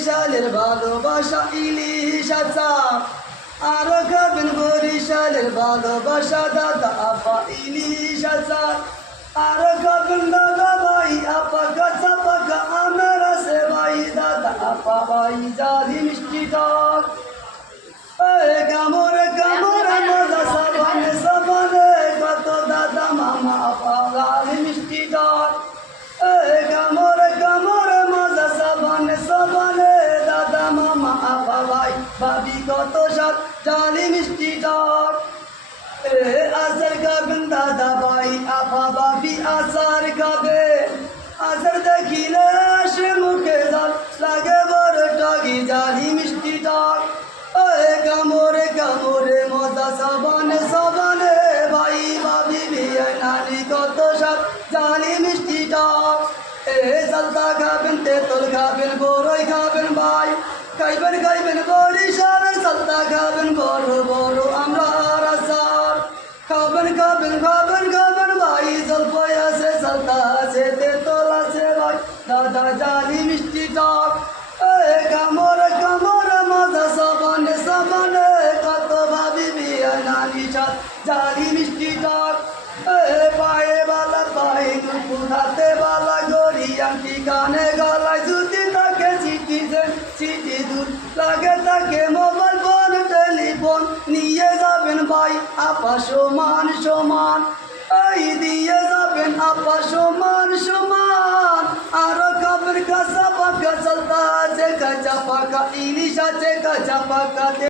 বরিশালের ভালোবাসা ইলিশ আচার, আরো খাবেন বরিশালের ভালোবাসা দাদা আপা ইলিশ আচার, আরো খাবেন দাদা ভাই আপা কাঁচা পাকা আমের আছে ভাই দাদা আপা ভাই জালি মিষ্টি টক। কামড়ে কামড়ে মজা সাবানে সাবানে কত দাদা মামা আপা জালি মিষ্টি টক। কামড়ে কামড়ে মজা সাবানে সাবানে দাদা মামা আপা ভাই ভাবি কত স্বাদ জালি মিষ্টি টক। আচার খাবেন দাদা ভাই আপা ভাবি আচার খাবে, আচার দেখিলে আসে মুখে জল লাগে বড় টকি জালি মিষ্টি টক। কামড়ে কামড়ে মজা সাবানে সাবানে ভাই ভাবি বিয়ে নানি কত স্বাদ জালি মিষ্টি টক। সালতা খাবেন তেঁতুল খাবেন বড়ই খাবেন ভাই, খাইবেন খাইবেন বরিশালের সালতা খাবেন বড় বড় আমরা আচার, খাবেন খাবেন খাবেন খাবেন ভাই জলপাই আছে সালতা আছে তেঁতুল আছে ভাই দাদা জালি মিষ্টি টক। কামড়ে কামড়ে মজা সাবানে সাবানে কত ভাবি বিয়ে নানি স্বাদ জালি মিষ্টি টক। পায়ে বালা পায়ে নুপুর হাতে বালা গড়ি আংটি কানে গলায় জুতি তাকে চিঠি দূর লাগে তাকে মোবাইল ফোন টেলিফোন নিয়ে যাবেন ভাই আপা সমান সমান, এই দিয়ে যাবেন আপা সমান সমান। আরো খাবেন কাঁচা পাকা চালতা আছে কাঁচা পাকা ইলিশ আছে কাঁচা পাকা।